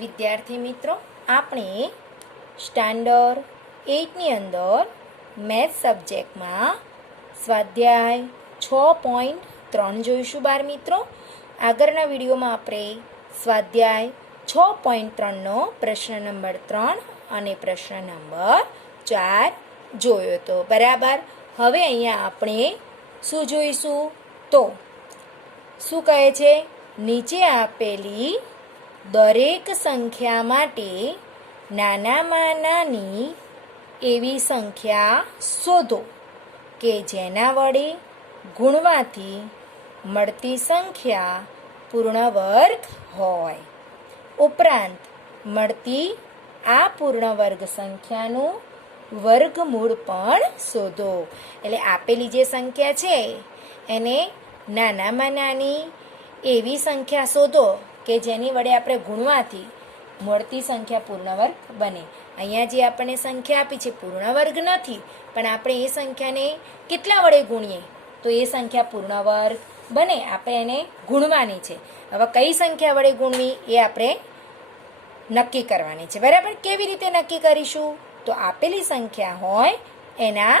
વિદ્યાર્થી મિત્રો, આપણે સ્ટાન્ડર્ડ 8ની અંદર મેથ્સ સબ્જેક્ટમાં સ્વાધ્યાય 6.3 જોઈશું બાળ મિત્રો. આગળના વિડીયોમાં આપણે સ્વાધ્યાય 6.3નો પ્રશ્ન નંબર 3 અને પ્રશ્ન નંબર 4 જોયો હતો. બરાબર. હવે અહીંયા આપણે શું જોઈશું? તો શું કહે છે? નીચે આપેલી દરેક સંખ્યા માટે નાનામાં નાની એવી સંખ્યા શોધો કે જેના વડે ગુણવાથી મળતી સંખ્યા પૂર્ણ વર્ગ હોય. ઉપરાંત મળતી આ પૂર્ણ વર્ગ સંખ્યાનું વર્ગમૂળ પણ શોધો. એટલે આપેલી જે સંખ્યા છે એને નાનામાં નાની એવી સંખ્યા શોધો કે જેની વડે આપણે ગુણવાથી મળતી સંખ્યા પૂર્ણ વર્ગ બને. અહીંયા જે આપણને સંખ્યા આપી છે પૂર્ણ વર્ગ નથી, પણ આપણે એ સંખ્યાને કેટલા વડે ગુણીએ તો એ સંખ્યા પૂર્ણ વર્ગ બને. આપણે એને ગુણવાની છે. હવે કઈ સંખ્યા વડે ગુણવી એ આપણે નક્કી કરવાની છે. બરાબર. કેવી રીતે નક્કી કરીશું? તો આપેલી સંખ્યા હોય એના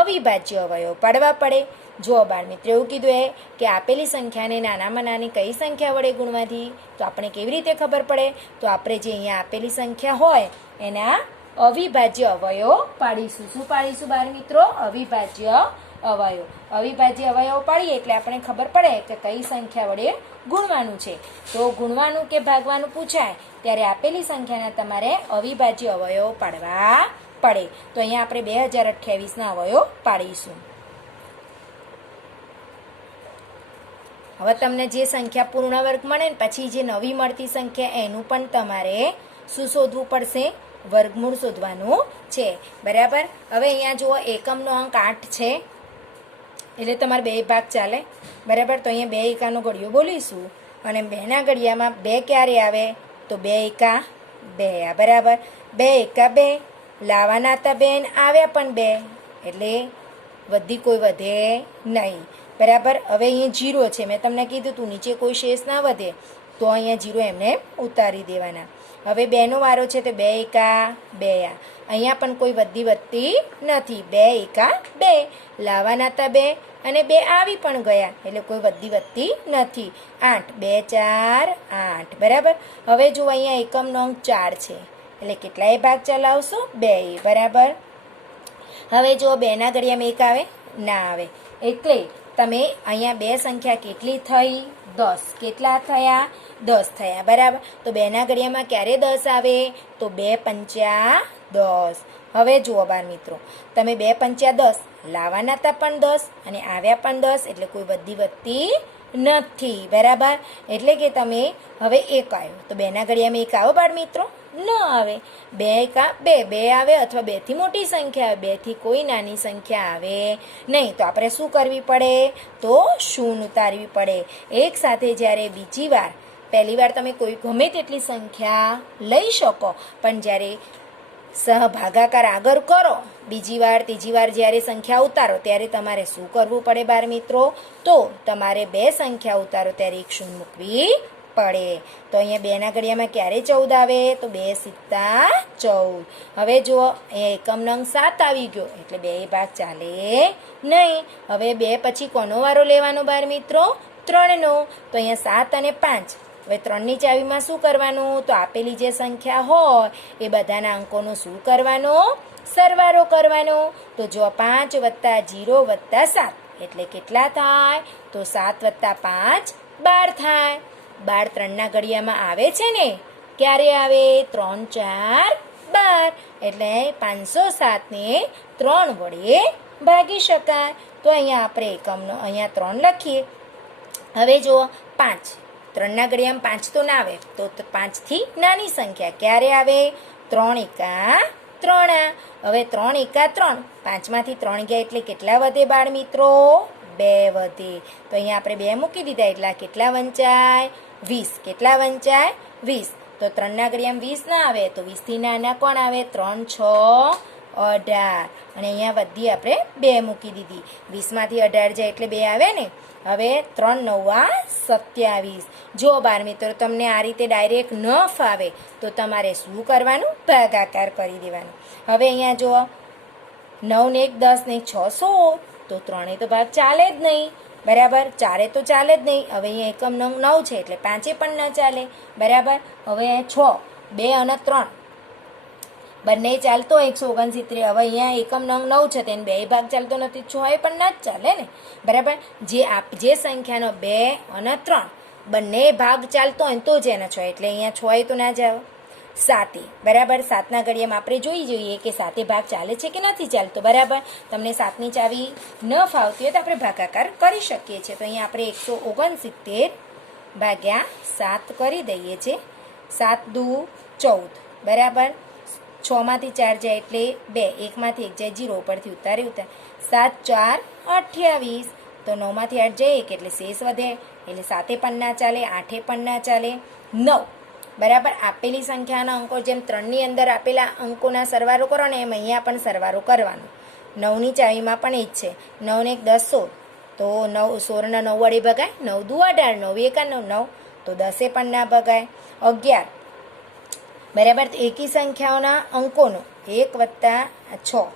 અવિભાજ્ય અવયવ પાડવા પડે. જો બાળ મિત્ર એવું કીધું કે આપેલી સંખ્યાને નાનામાં નાની કઈ સંખ્યા વડે ગુણવાથી, તો આપણે કેવી રીતે ખબર પડે? તો આપણે જે અહીંયા આપેલી સંખ્યા હોય એના અવિભાજ્ય અવયવ પાડીશું. શું પાડીશું બાળ મિત્રો? અવિભાજ્ય અવયવ. અવિભાજ્ય અવયવ પાડીએ એટલે આપણે ખબર પડે કે કઈ સંખ્યા વડે ગુણવાનું છે. તો ગુણવાનું કે ભાગવાનું પૂછાય ત્યારે આપેલી સંખ્યાના તમારે અવિભાજ્ય અવયવ પાડવા પડે. તો અહીંયા આપણે 2028ના અવયવ પાડીશું. હવે તમને જે સંખ્યા પૂર્ણ વર્ગ મળે ને પછી જે નવી મળતી સંખ્યા એનું પણ તમારે શું શોધવું પડશે? વર્ગમૂળ શોધવાનું છે. બરાબર. હવે અહીંયા જુઓ એકમનો અંક 8 છે એટલે તમારે 2 ભાગ ચાલે. બરાબર. તો અહીંયા 2 એકાનો ઘડિયો બોલીશું અને 2ના ઘડિયામાં 2 ક્યારે આવે? તો 2 એકા 2. બરાબર. 2 એકા 2 લાવવાના હતા 2 આવ્યા પણ 2 એટલે વધી કોઈ વધે નહીં. બરાબર. હવે અહીંયા 0 છે. મેં તમને કીધું તું નીચે કોઈ શેષ ના વધે તો અહીંયા 0 એમને ઉતારી દેવાના. હવે 2નો વારો છે તો 2 એકા 2. અહીંયા પણ કોઈ વધતી નથી. 2 એકા 2 લાવવાના હતા 2 અને 2 આવી પણ ગયા એટલે કોઈ વધતી નથી. 8 2 4 8. બરાબર. હવે જો અહીંયા એકમનો અંક 4 છે એટલે કેટલાય ભાગ ચલાવશો? 2. બરાબર. હવે જો 2ના ઘડિયામાં 1 આવે? ના આવે. એટલે તમે અહીંયા 2 સંખ્યા કેટલી થઈ? 10. કેટલા થયા? 10 થયા. બરાબર. તો 2ના ઘડિયામાં ક્યારે 10 આવે? તો 2 પંચા 10. હવે જુઓ બાળ મિત્રો, તમે 2 પંચા 10 લાવવાના હતા પણ 10 અને આવ્યા પણ 10 એટલે કોઈ વધતી નથી. બરાબર. એટલે કે તમે હવે 1 આવ્યો તો 2ના ઘડિયામાં 1 આવો બાળ મિત્રો? ન આવે. 2 એકા 2 2 આવે અથવા 2 થી મોટી સંખ્યા આવે. 2 થી કોઈ નાની સંખ્યા આવે નહીં. તો આપણે શું કરવી પડે? તો શૂન્ય ઉતારવી પડે. એક સાથે જ્યારે બીજી વાર, પહેલી વાર તમે કોઈ ગમે તેટલી સંખ્યા લઈ શકો, પણ જ્યારે સહભાગાકાર આગળ કરો, બીજી વાર ત્રીજી વાર જ્યારે સંખ્યા ઉતારો ત્યારે તમારે શું કરવું પડે બાળ મિત્રો? તો તમારે 2 સંખ્યા ઉતારો ત્યારે એક શૂન્ય મૂકવી પડે. તો અહીંયા 2ના ઘડિયામાં ક્યારે 14 આવે? તો 2 સિત્તા 14. હવે જુઓ અહીંયા એકમનો અંક 7 આવી ગયો એટલે 2 ભાગ ચાલે નહીં. હવે 2 પછી કોનો વારો લેવાનો બાળ મિત્રો? 3નો. તો અહીંયા 7 અને 5. હવે 3ની ચાવીમાં શું કરવાનું? તો આપેલી જે સંખ્યા હોય એ બધાના અંકોનો શું કરવાનો? સરવાળો કરવાનો. તો જો 5 વત્તા 0 વત્તા 7 એટલે કેટલા થાય? તો 7 વત્તા 5 12 થાય. 12 3ના ઘડિયામાં આવે છે ને? ક્યારે આવે? 3 4 12. એટલે 507ને 3 વડે ભાગી શકાય. તો અહીંયા આપણે એકમનો અહીંયા 3 લખીએ. હવે જુઓ 5 3ના ઘડિયામાં 5 તો ના આવે તો 5 થી નાની સંખ્યા ક્યારે આવે? 3 એકા 3. હવે 3 એકા 3. 5માંથી 3 ગયા એટલે કેટલા વધે બાળ મિત્રો? 2 વધે. તો અહીંયા આપણે 2 મૂકી દીધા એટલે કેટલા વંચાય? 20. કેટલા વંચાય? 20. તો 3ના ઘડિયામાં 20 ના આવે તો 20 થી નાના કોણ આવે? 3 6 18. અને અહીંયા વધી આપણે 2 મૂકી દીધી. 20માંથી 18 જાય એટલે 2 આવે ને? હવે 3 9 27. જો બાર મિત્રો તમને આ રીતે ડાયરેક્ટ ન ફાવે તો તમારે શું કરવાનું? ભાગાકાર કરી દેવાનું. હવે અહીંયા જુઓ 9 ને 1 10 ને 6 16, તો 3 તો ભાગ ચાલે જ નહીં, બરાબર, 4 તો ચાલે જ નહીં. હવે અહીંયા એકમ નંગ 9 છે એટલે 5 પણ ન ચાલે, બરાબર. હવે 6 2 અને 3 બંને ચાલતો 169. હવે અહીંયા એકમ નંગ 9 છે તેને 2 ભાગ ચાલતો નથી, 6 પણ ના જ ચાલે ને, બરાબર. જે સંખ્યાનો 2 અને 3 બંને ભાગ ચાલતો હોય તો જ એનો 6, એટલે અહીંયા 6 તો ના જ આવે. 7, બરાબર. 7ના ઘડિયામાં આપણે જોઈએ કે 7 ભાગ ચાલે છે કે નથી ચાલતો, બરાબર. તમને 7ની ચાવી ન ફાવતી હોય તો આપણે ભાગાકાર કરી શકીએ છીએ. તો અહીંયા આપણે 169 ભાગ્યા 7 કરી દઈએ છીએ. 7 દુ 14, બરાબર. 6 માંથી 4 જાય એટલે 2, 1 માંથી 1 જાય 0, ઉપરથી ઉતાર. 7 4 28, તો 9 માંથી 8 જાય 1 એટલે શેષ વધે, એટલે 7 પણ ના ચાલે, 8 પણ ના ચાલે. 9, બરાબર. આપેલી સંખ્યાના અંકો જેમ 3ની અંદર આપેલા અંકોના સરવાળો કરો ને એમ અહીંયા પણ સરવાળો કરવાનો. 9ની ચાવીમાં પણ એ જ છે. 9 ને 1 10 16, તો 9 16ના 9 વડે ભગાય, 9 દુ 18, 9 1 9, તો 10 પણ ના ભગાય. 11, બરાબર. તો એકી સંખ્યાઓના અંકોનો 1 વત્તા 6,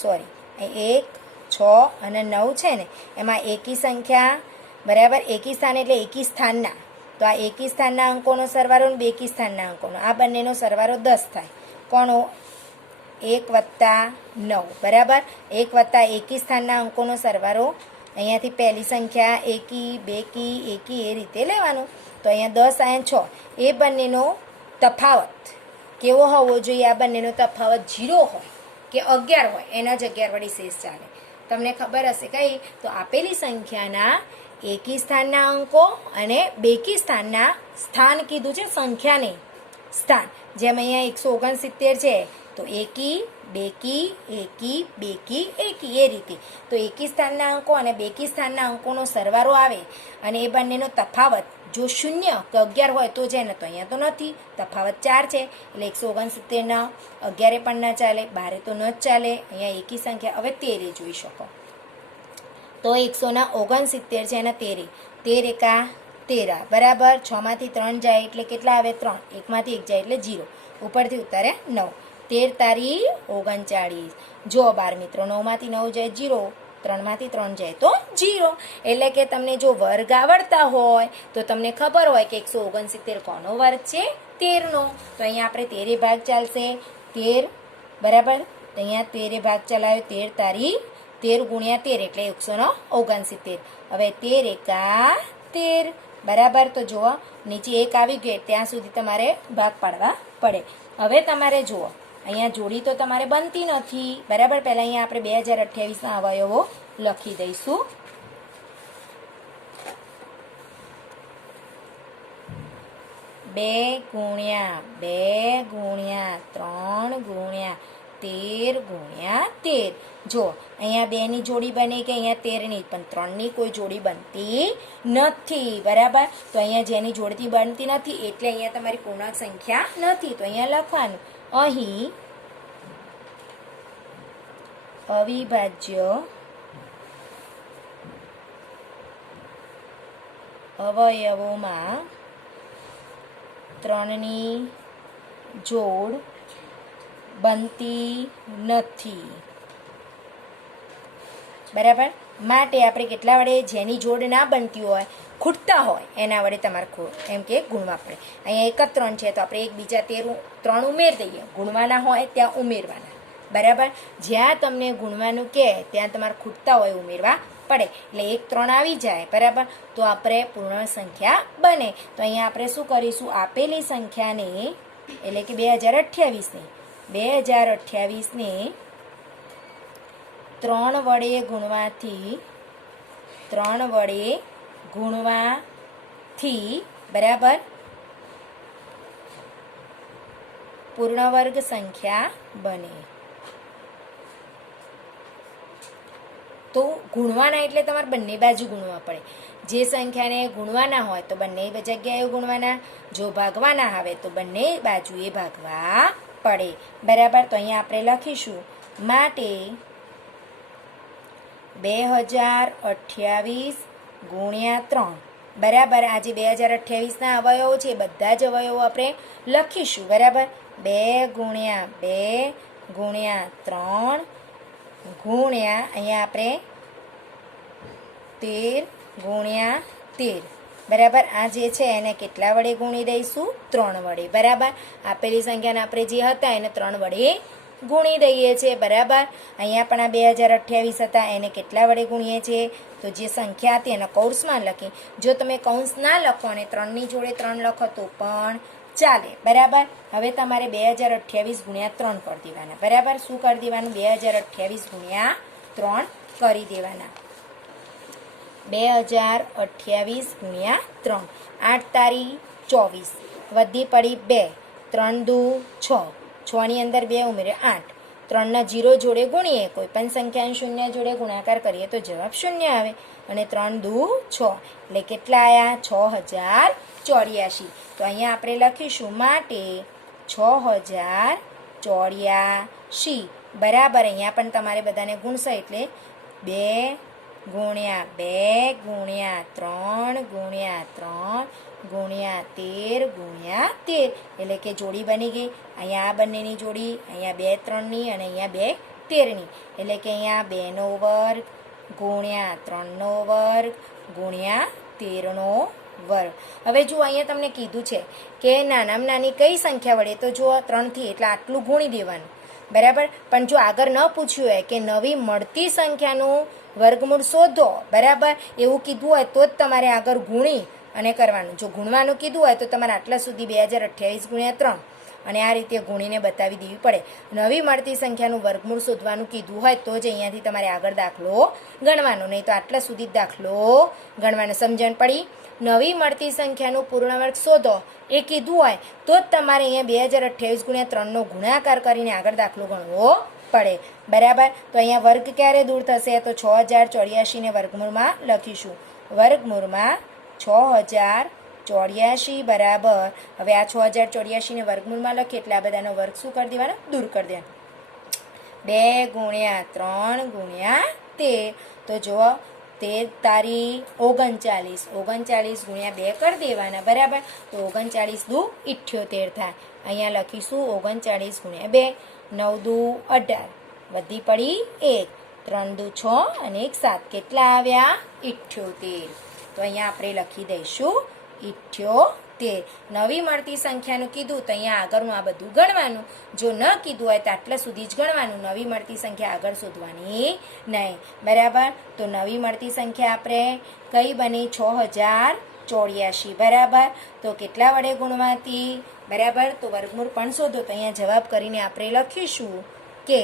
સોરી 1 6 અને 9 છે ને, એમાં એકી સંખ્યા, બરાબર, એકી સ્થાન એટલે એકી સ્થાનના, તો આ એકી સ્થાનના અંકોનો સરવાળો અને બેકી સ્થાનના અંકોનો, આ બંનેનો સરવાળો 10 થાય. કોનો? 1 વત્તા 9, બરાબર. 1 વત્તા એકી સ્થાનના અંકોનો સરવાળો, અહીંયાથી પહેલી સંખ્યા એકી, બેકી, એકી એ રીતે લેવાનું. તો અહીંયા 10 અહીંયા 6, એ બંનેનો તફાવત કેવો હોવો જોઈએ? આ બંનેનો તફાવત 0 હોય કે 11 હોય, એના જ 11 વડે શેષ ચાલે. તમને ખબર હશે કઈ? તો આપેલી સંખ્યાના એકી સ્થાનના અંકો અને બેકી સ્થાનના સ્થાન કીધું છે, સંખ્યા નહીં સ્થાન. જેમ અહીંયા 169 છે તો એકી, બેકી, એકી, બેકી, એકી એ રીતે. તો એકી સ્થાનના અંકો અને બેકી સ્થાનના અંકોનો સરવાળો આવે અને એ બંનેનો તફાવત જો 0 કે 11 હોય તો જ એને, તો અહીંયા તો નથી, તફાવત 4 છે એટલે 169ના 11 પણ ના ચાલે, 12 તો ન જ ચાલે. અહીંયા એકી સંખ્યા હવે 13 જોઈ શકો, તો 169 છે એના 13, 13 એકા 13, બરાબર. 6 માંથી 3 જાય એટલે કેટલા આવે? 3, 1 માંથી 1 જાય એટલે 0, ઉપરથી ઉતારે 9, 13 તારી 39. જો બાર મિત્રો 9 માંથી 9 જાય 0, 3 માંથી 3 જાય તો 0. એટલે કે તમને જો વર્ગ આવડતા હોય તો તમને ખબર હોય કે 169 કોનો વર્ગ છે? 13નો. તો અહીંયા આપણે 13 ભાગ ચાલશે, 13, બરાબર. તો અહીંયા 13 ભાગ ચલાવ્યો, 13 તારી 13 ગુણ્યા 13 એટલે 169. હવે 13 એકા 13, બરાબર. તો જુઓ નીચે 1 આવી ગયો ત્યાં સુધી તમારે ભાગ પાડવા પડે. હવે તમારે જુઓ અહીંયા જોડી તો તમારે બનતી નથી, બરાબર. પહેલાં અહીંયા આપણે 2028ના અવયવો લખી દઈશું. બે ગુણ્યા 2 ગુણ્યા 3 ગુણ્યા 13 ગુણ્યા 13. જો અહીંયા 2ની જોડી બને કે અહીંયા 13ની, પણ 3ની કોઈ જોડી બનતી નથી, બરાબર. તો અહીંયા જેની જોડતી બનતી નથી એટલે અહીંયા તમારી પૂર્ણાંક સંખ્યા નથી. તો અહીંયા લખવાનું અહીં અવિભાજ્ય અવયવોમાં 3ની જોડ બનતી નથી, બરાબર. માટે આપણે કેટલા વડે, જેની જોડ ના બનતી હોય, ખૂટતા હોય એના વડે તમારે એમ કે ગુણવા પડે. અહીંયા 1 જ 3 છે તો આપણે એક બીજા 3 ઉમેરી દઈએ, ગુણવાના હોય ત્યાં ઉમેરવાના, બરાબર. જ્યાં તમને ગુણવાનું કહે ત્યાં તમારે ખૂટતા હોય ઉમેરવા પડે, એટલે 1 3 આવી જાય, બરાબર. તો આપણે પૂર્ણ સંખ્યા બને. તો અહીંયા આપણે શું કરીશું? આપેલી સંખ્યાને એટલે કે 2028ને 3 વડે ગુણવાથી, બરાબર, પૂર્ણ વર્ગ સંખ્યા બને. તો ગુણવાના એટલે તમારે બંને બાજુ ગુણવા પડે. જે સંખ્યાને ગુણવાના હોય તો બંને જગ્યાએ ગુણવાના, જો ભાગવાના આવે તો બંને બાજુએ ભાગવા પડે, બરાબર. તો અહીંયા આપણે લખીશું માટે 2028 ગુણ્યા 3 બરાબર. આજે 2028ના અવયવો છે, બધા જ અવયવો આપણે લખીશું. બરાબર. 2 ગુણ્યા 2 ગુણ્યા 3 ગુણ્યા અહીંયા આપણે 13 ગુણ્યા 13. બરાબર. આ જે છે એને કેટલા વડે ગુણી દઈશું? 3 વડે. બરાબર. આપેલી સંખ્યાને આપણે જે હતા એને 3 વડે ગુણી દઈએ છીએ. બરાબર. અહીંયા પણ આ 2028 હતા એને કેટલા વડે ગુણીએ છીએ? તો જે સંખ્યા હતી એને કૌંસમાં લખી. જો તમે કૌંસ ના લખો અને 3ની જોડે 3 લખો તો પણ ચાલે. બરાબર. હવે તમારે 2028 ગુણ્યા 3 કરી દેવાના. બરાબર. શું કરી દેવાનું? 2028 ગુણ્યા 3 કરી દેવાના. 2028 ગુણ્યા 3. 8 તારી 24 વધી પડી 2 3 દુ 6 6ની અંદર 2 ઉમેરે 8 3ના 0 જોડે ગુણીએ, કોઈ પણ સંખ્યાને 0 જોડે ગુણાકાર કરીએ તો જવાબ 0 આવે. અને 3 દુ 6 એટલે કેટલા આવ્યા? 6084. તો અહીંયા આપણે લખીશું માટે 6084. બરાબર. અહીંયા પણ તમારે બધાને ગુણશો એટલે 2 ગુણ્યા 2 ગુણ્યા 3 ગુણ્યા 3 ગુણ્યા 13 ગુણ્યા 13 એટલે કે જોડી બની ગઈ. અહીંયા આ બંનેની જોડી, અહીંયા 2 3ની અને અહીંયા 2 13ની એટલે કે અહીંયા 2નો વર્ગ ગુણ્યા 3નો વર્ગ ગુણ્યા 13નો વર્ગ. હવે જુઓ અહીંયા તમને કીધું છે કે નાનામાં નાની કઈ સંખ્યા વડે? તો જુઓ 3થી એટલે આટલું ગુણી દેવાનું. બરાબર. પણ જો આગળ ન પૂછ્યું હોય કે નવી મળતી સંખ્યાનું વર્ગમૂળ શોધો, બરાબર, એવું કીધું હોય તો જ તમારે આગળ ગુણી અને કરવાનું. જો ગુણવાનું કીધું હોય તો તમારે આટલા સુધી 2028 ગુણ્યા 3 અને આ રીતે ગુણીને બતાવી દેવી પડે. નવી મળતી સંખ્યાનું વર્ગમૂળ શોધવાનું કીધું હોય તો જ અહીંયાથી તમારે આગળ દાખલો ગણવાનો, નહીં તો આટલા સુધી જ દાખલો ગણવાનો. સમજણ પડી? નવી મળતી સંખ્યાનું પૂર્ણ વર્ગ શોધો એ કીધું હોય તો જ તમારે અહીંયા 2028 ગુણ્યા 3નો ગુણાકાર કરીને આગળ દાખલો ગણવો પડે. બરાબર. તો અહીંયા વર્ગ ક્યારે દૂર થશે? તો 6084ને વર્ગમૂળમાં લખીશું. વર્ગમૂળમાં 6084 બરાબર. હવે આ 6084ને વર્ગમૂળમાં લખીએ એટલે આ બધાનો વર્ગ શું કરી દેવાનો? દૂર કરી દેવાનો. 2 ગુણ્યા 3 ગુણ્યા 13. તો જુઓ 13 તારી 39 39 ગુણ્યા 2 કરી દેવાના. બરાબર. તો 39 દુ 78 થાય. અહીંયા લખીશું 39 ગુણ્યા 2 9 દુ 18 વધી પડી 1 3 દુ 6 અને 1 7 કેટલા આવ્યા? 78. તો અહીંયા આપણે લખી દઈશું 78. નવી મળતી સંખ્યાનું કીધું તો અહીંયા આગળનું આ બધું ગણવાનું. જો ન કીધું હોય તો આટલા સુધી જ ગણવાનું. નવી મળતી સંખ્યા આગળ શોધવાની નહીં. બરાબર. તો નવી મળતી સંખ્યા આપણે કઈ બની? 6084. બરાબર. તો કેટલા વડે ગુણવાથી? બરાબર. તો વર્ગમૂળ પણ શોધો. તો અહીંયા જવાબ કરીને આપણે લખીશું કે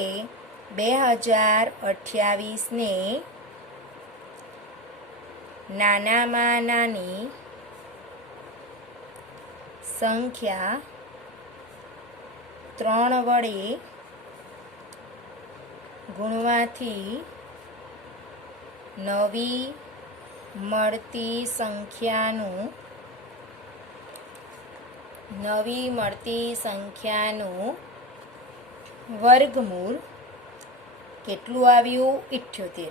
2028ને નાનામાં નાની સંખ્યા 3 વડે ગુણવાથી નવી મળતી સંખ્યાનું વર્ગમૂળ કેટલું આવ્યું? 78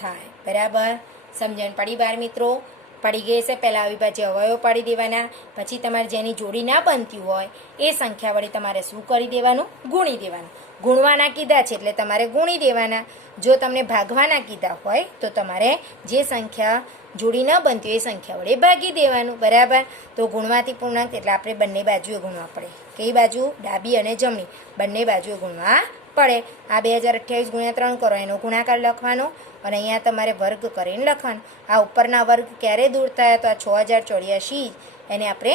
થાય. બરાબર. સમજણ પડી બાર મિત્રો? પડી ગઈ છે. પહેલાં અવિભાજ્ય અવયવ પાડી દેવાના, પછી તમારે જેની જોડી ના બનતી હોય એ સંખ્યા વડે તમારે શું કરી દેવાનું? ગુણી દેવાનું. ગુણવાના કીધા છે એટલે તમારે ગુણી દેવાના. જો તમને ભાગવાના કીધા હોય તો તમારે જે સંખ્યા જોડી ન બનતી હોય એ સંખ્યા વડે ભાગી દેવાનું. બરાબર. તો ગુણવાથી પૂર્ણાંક એટલે આપણે બંને બાજુએ ગુણવા પડે. કઈ બાજુ? ડાબી અને જમણી બંને બાજુએ ગુણવા પડે. આ 2028 ગુણ્યા 3 કરો એનો ગુણાકાર લખવાનો અને અહીંયા તમારે વર્ગ કરીને લખવાનું. આ ઉપરના વર્ગ ક્યારે દૂર થયા? તો આ 6084 એને આપણે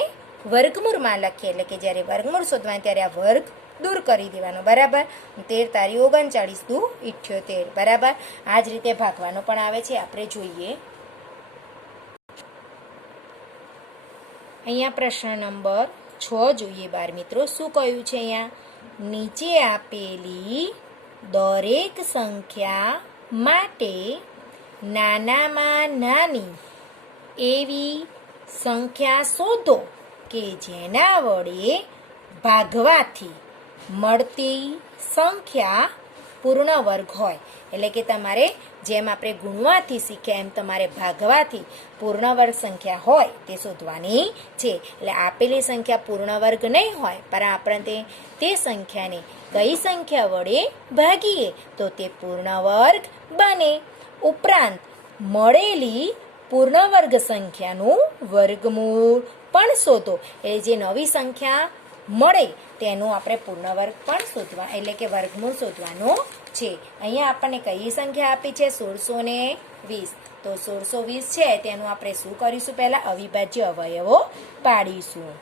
વર્ગમૂળમાં લખીએ એટલે કે જ્યારે વર્ગમૂળ શોધવાનું ત્યારે આ વર્ગ દૂર કરી દેવાનો. બરાબર. 13 તારી 39 દુ 78. બરાબર. આ જ રીતે ભાગવાનો પણ આવે છે. આપણે જોઈએ અહીંયા પ્રશ્ન નંબર 6 જોઈએ બાર મિત્રો. શું કહ્યું છે અહીંયા? નીચે આપેલી દરેક સંખ્યા માટે નાનામાં નાની એવી સંખ્યા શોધો કે જેના વડે ભાગવાથી મળતી સંખ્યા પૂર્ણ વર્ગ હોય. એટલે કે તમારે જેમ આપણે ગુણવાથી શીખ્યા એમ તમારે ભાગવાથી પૂર્ણ વર્ગ સંખ્યા હોય તે શોધવાની છે. એટલે આપેલી સંખ્યા પૂર્ણ વર્ગ નહીં હોય પણ આપણે તે સંખ્યાને કઈ સંખ્યા વડે ભાગીએ તો તે પૂર્ણ વર્ગ બને. ઉપરાંત મળેલી પૂર્ણ વર્ગ સંખ્યાનું વર્ગમૂળ પણ શોધો. એટલે જે નવી સંખ્યા મળે તેનું આપણે પૂર્ણ વર્ગ પણ શોધવા એટલે કે વર્ગમૂળ શોધવાનું છે. અહીંયા આપણને કઈ સંખ્યા આપી છે 1620. તો 1620 છે તેનું આપણે શું કરીશું? પહેલા અવિભાજ્ય અવયવો પાડીશું.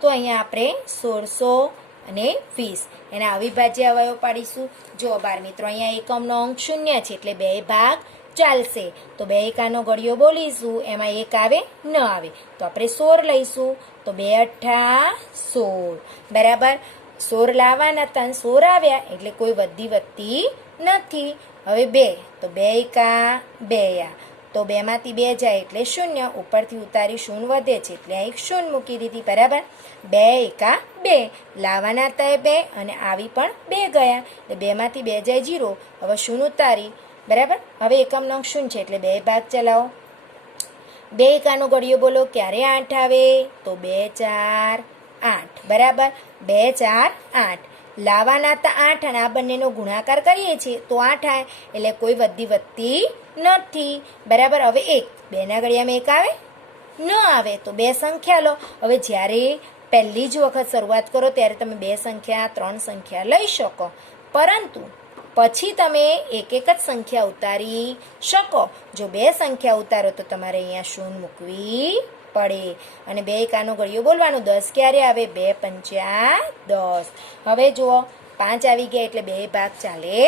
તો અહીંયા આપણે 1620 એના અવિભાજ્ય અવયવો પાડીશું. જો બાર મિત્રો અહીંયા એકમનો અંક 0 છે એટલે 2 ભાગ ચાલશે. તો 2 એકાનો ઘડિયો બોલીશું, એમાં 1 આવે ન આવે તો આપણે 16 લઈશું. તો 2 અઠ્ઠા 16 બરાબર. 16 લાવવાના હતા 16 આવ્યા એટલે કોઈ વધતી નથી. હવે 2 તો 2 એકા 2 તો 2 માંથી 2 જાય એટલે 0. ઉપરથી ઉતારી 0 વધે છે એટલે આ એક 0 મૂકી દીધી બરાબર. 2 એકા 2 લાવવાના હતા 2 અને આવી પણ 2 ગયા એટલે 2 માંથી 2 જાય 0. હવે 0 ઉતારી બરાબર. હવે એકમનો અંક 0 છે એટલે 2 ભાગ ચલાવો. 2 એકાનો ઘડિયો બોલો ક્યારે 8 આવે? તો 2 4 8 બરાબર. 2 4 8 લાવવાના હતા 8 અને આ બંનેનો ગુણાકાર કરીએ છીએ તો 8 આવે એટલે કોઈ વધતી નથી બરાબર. હવે 1 2 ના ઘડિયામાં 1 આવે ન આવે તો 2 સંખ્યા લો. હવે જ્યારે પહેલી જ વખત શરૂઆત કરો ત્યારે તમે 2 સંખ્યા 3 સંખ્યા લઈ શકો, પરંતુ પછી તમે એક જ સંખ્યા ઉતારી શકો. જો 2 સંખ્યા ઉતારો તો તમારે અહીંયા 0 મૂકવી પડે. અને 2 એકાનો ઘડિયો બોલવાનું 10 ક્યારે આવે? 2 પંચા 10. હવે જુઓ 5 આવી ગયા એટલે 2 ભાગ ચાલે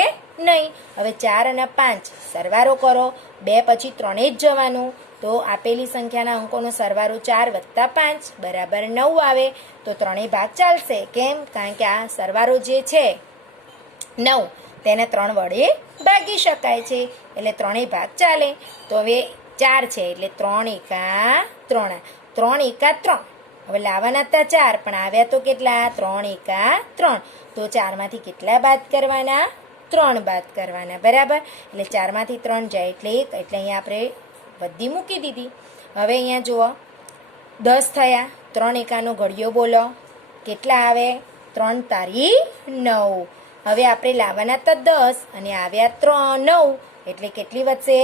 નહીં. હવે 4 અને 5 સરવાળો કરો. 2 પછી 3 જ જવાનું. તો આપેલી સંખ્યાના અંકોનો સરવાળો 4 વત્તા 5 બરાબર 9 આવે તો 3 ભાગ ચાલશે. કેમ? કારણ કે આ સરવાળો જે છે 9 તેને 3 વડે ભાગી શકાય છે એટલે 3 ભાગ ચાલે. તો હવે 4 છે એટલે 3 એકા 3 3 એકા 3. હવે લાવવાના હતા 4 પણ આવ્યા તો કેટલા? 3 એકા 3. તો 4 માંથી કેટલા બાદ કરવાના? 3 બાદ કરવાના બરાબર. એટલે 4 માંથી 3 જાય એટલે 1 એટલે અહીંયા આપણે બધી મૂકી દીધી. હવે અહીંયા જુઓ 10 થયા. 3 એકાનો ઘડિયો બોલો કેટલા આવે? 3 તારી 9. હવે આપણે લાવવાના હતા 10 અને આવ્યા 9 એટલે કેટલી વધશે?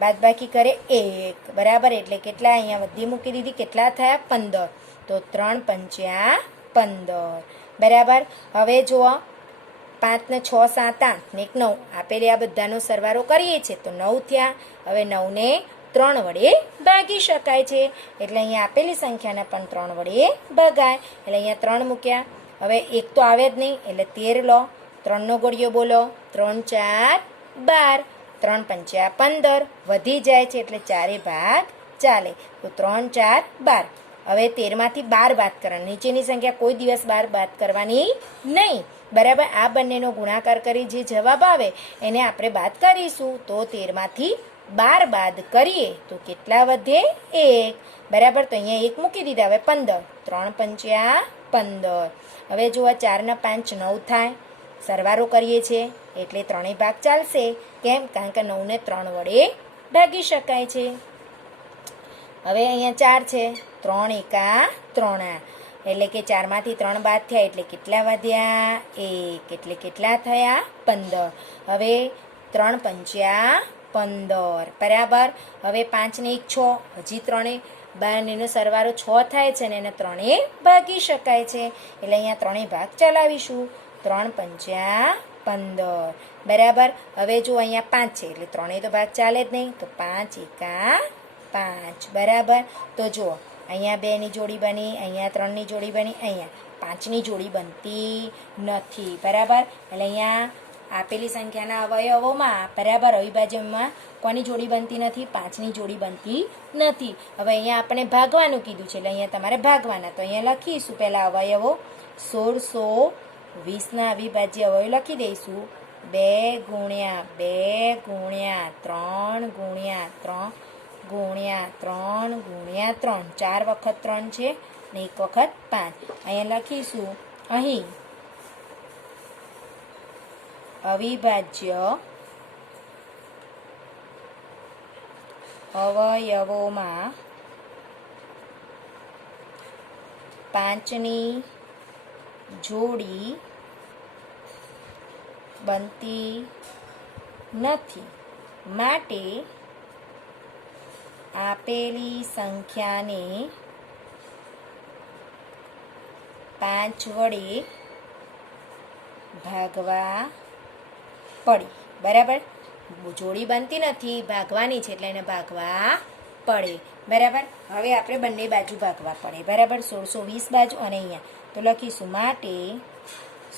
બાદબાકી કરે 1 બરાબર. એટલે કેટલા અહીંયા બધી મૂકી દીધી. કેટલા થયા? 15. તો 3 પંચ્યા 15 બરાબર. હવે જુઓ 5 ને 6 7 8 ને 1 9 આપેલી આ બધાનો સરવાળો કરીએ છીએ તો 9 થયા. હવે 9 ને 3 વડે ભાગી શકાય છે એટલે અહીંયા આપેલી સંખ્યાને પણ 3 વડે ભગાય એટલે અહીંયા 3 મૂક્યા. હવે 1 તો આવે જ નહીં એટલે 13 લો. 3 નો ઘડિયો બોલો 3 4 12. 3 પંચ્યા 15 વધી જાય છે એટલે 4 ભાગ ચાલે તો 3 4 12. હવે 13 માંથી 12 બાદ કરવાની. નીચેની સંખ્યા કોઈ દિવસ 12 બાદ કરવાની નહીં બરાબર. આ બંનેનો ગુણાકાર કરી જે જવાબ આવે એને આપણે બાદ કરીશું. તો 13 માંથી 12 બાદ કરીએ તો કેટલા વધે? 1 બરાબર. તો અહીંયા 1 મૂકી દીધા. હવે 15. 3 પંચ્યા 15. હવે જુઓ 4 ને 5 9 થાય. સરવાળો કરીએ છીએ એટલે 3 ભાગ ચાલશે. કેમ? કારણ કે 9 ને 3 વડે ભાગી શકાય છે. હવે અહીંયા 4 છે. 3 એકા 3 એટલે કે 4 માંથી 3 બાદ થયા એટલે કેટલા વધ્યા? 1 એટલે કેટલા થયા? 15. હવે 3 પંચ્યા 15 બરાબર. હવે 5 ને 1 6 હજી 3 બારનો સરવાળો 6 થાય છે ને એને 3 ભાગી શકાય છે એટલે અહીંયા 3 ભાગ ચલાવીશું. 3 પંચ્યા 15 બરાબર. હવે જો અહીંયા 5 છે એટલે 3 તો ભાગ ચાલે જ નહીં તો 5 એકા 5 બરાબર. તો જુઓ અહીંયા 2 ની જોડી બની, અહીંયા 3 ની જોડી બની, અહીંયા 5 ની જોડી બનતી નથી બરાબર. એટલે અહીંયા આપેલી સંખ્યાના અવયવોમાં બરાબર અવિભાજ્યમાં કોની જોડી બનતી નથી? 5 ની જોડી બનતી નથી. હવે અહીંયા આપણે ભાગવાનું કીધું છે એટલે અહીંયા તમારે ભાગવાના. તો અહીંયા લખીશું પહેલા અવયવો 1620 અવિભાજ્ય અવયવ લખી દઈશું. 2 ગુણ્યા 2 ગુણ્યા 3 ગુણ્યા 3 ગુણ્યા 3 ગુણ્યા 3 4 વખત 3 છે ને 1 વખત 5. અહીંયા લખીશું અહીં અવિભાજ્ય અવયવોમાં 5ની જોડી બનતી નથી, માટે આપેલી સંખ્યાને 5 વડે ભાગવા પડે. બરાબર, જોડી બનતી નથી, ભાગવાની છે એટલે એને ભાગવા પડે. બરાબર, હવે આપણે બંને બાજુ ભાગવા પડે. બરાબર, 1620 બાજુ અને અહીંયા તો લખીશું માટે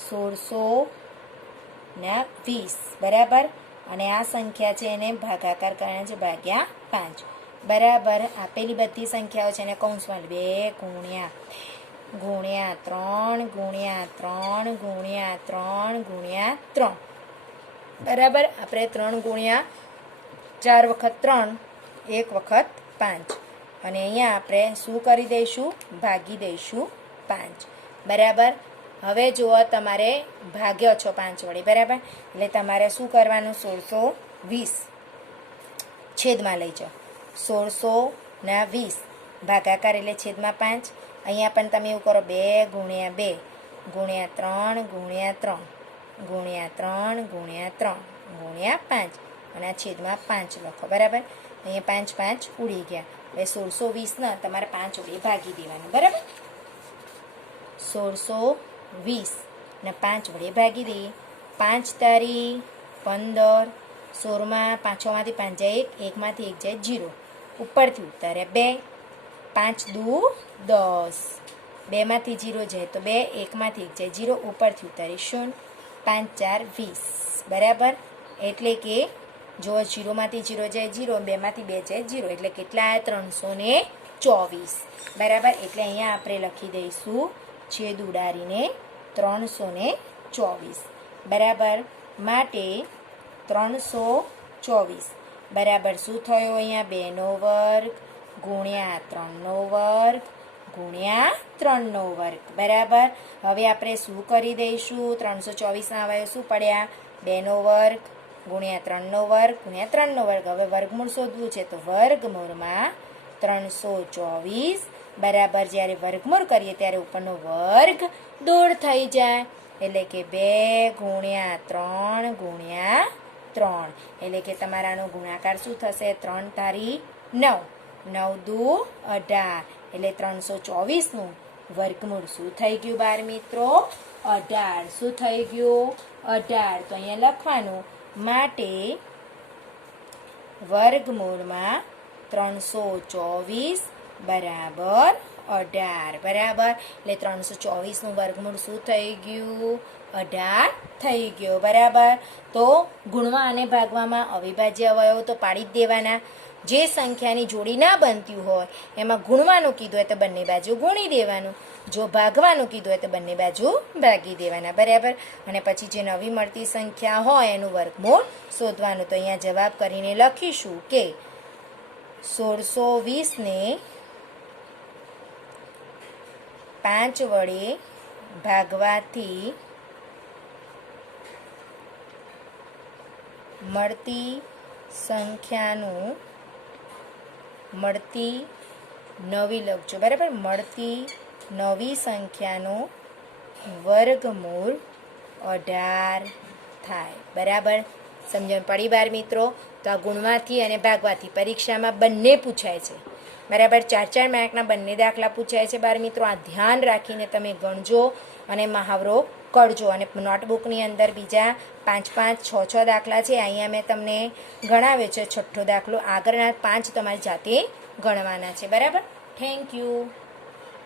1620. બરાબર, અને આ સંખ્યા છે એને ભાગાકાર કરવાના છે, ભાગ્યા 5. બરાબર, આપેલી બધી સંખ્યાઓ છે એને કૌંસમાં 2 ગુણ્યા 3 ગુણ્યા 3 ગુણ્યા 3 ગુણ્યા 3. બરાબર, આપણે 3 ગુણ્યા 4 વખત 3, 1 વખત 5, અને અહીંયા આપણે શું કરી દઈશું? ભાગી દઈશું 5. બરાબર, હવે જુઓ તમારે ભાગ્યો છો 5 વડે. બરાબર, એટલે તમારે શું કરવાનું? 1620 છેદમાં લઈ જાઓ. 1620 ભાગાકાર એટલે છેદમાં 5. અહીંયા પણ તમે એવું કરો 2 ગુણ્યા 2 ગુણ્યા 3 ગુણ્યા 3 ગુણ્યા 3 ગુણ્યા 3 ગુણ્યા 5, અને આ છેદમાં 5 લખો. બરાબર, અહીંયા 5 5 ઉડી ગયા. એટલે 1620 તમારે 5 વડે ભાગી દેવાનું. બરાબર, 1620 ને 5 વડે ભાગી દઈએ. 5 તારી 15, 16માં 5માંથી 5 જાય 1, 1માંથી 1 જાય 0, ઉપરથી ઉતાર્યા 2, 5 દુ 10, 2માંથી 0 જાય તો 2, 1માંથી 1 જાય 0, ઉપરથી ઉતારી 0, 5 4 20. બરાબર, એટલે કે જો 0માંથી 0 જાય 0, 2માંથી 2 જાય 0, એટલે કેટલા? 324. બરાબર, એટલે અહીંયા આપણે લખી દઈશું છેદ ઉડાડીને 324. બરાબર, માટે 324 બરાબર શું થયો? અહીંયા 2નો વર્ગ ગુણ્યા 3નો વર્ગ ગુણ્યા 3નો વર્ગ. બરાબર, હવે આપણે શું કરી દઈશું? 324ના અવયવ શું પડ્યા? 2નો વર્ગ ગુણ્યા 3નો વર્ગ ગુણ્યા 3નો વર્ગ. હવે વર્ગમૂળ શોધવું છે તો વર્ગમૂળમાં 324. બરાબર, જ્યારે વર્ગમૂળ કરીએ ત્યારે ઉપરનો વર્ગ દૂર થઈ જાય, એટલે કે 2 ગુણ્યા 3 ગુણ્યા 3, એટલે કે તમારાનો ગુણાકાર શું થશે? 3 તારી 9, 9 દુ 18, એટલે 324નું વર્ગમૂળ શું થઈ ગયું બાળ મિત્રો? 18. શું થઈ ગયું? 18. તો અહીંયા લખવાનું માટે વર્ગમૂળમાં 324 બરાબર 18. બરાબર, એટલે 324નું વર્ગમૂળ શું થઈ ગયું? 18 થઈ ગયો. બરાબર, તો ગુણવા અને ભાગવામાં અવિભાજ્ય અવયવો તો પાડી જ દેવાના. જે સંખ્યાની જોડી ના બનતી હોય એમાં ગુણવાનું કીધું હોય તો બંને બાજુ ગુણી દેવાનું, જો ભાગવાનું કીધું હોય તો બંને બાજુ ભાગી દેવાના. બરાબર, અને પછી જે નવી મળતી સંખ્યા હોય એનું વર્ગમૂળ શોધવાનું. તો અહીંયા જવાબ કરીને લખીશું કે 1620ને 5 વડે ભાગવાથી મળતી સંખ્યાનું મળતી નવી લખજો. બરાબર, મળતી નવી સંખ્યાનું વર્ગમૂળ 18 થાય. બરાબર, સમજણ પડી બાર મિત્રો? તો આ ગુણવાથી અને ભાગવાથી પરીક્ષામાં બંને પૂછાય છે. બરાબર, 4-4 માર્કના બંને દાખલા પૂછાય છે બાર મિત્રો. આ ધ્યાન રાખીને તમે ગણજો અને મહાવરો કરજો. અને નોટબુકની અંદર બીજા 5-5, 6-6 દાખલા છે. અહીંયા મેં તમને ગણાવ્યો છે 6થો દાખલો. આગળના 5 તમારી જાતે ગણવાના છે. બરાબર, થેન્ક યુ.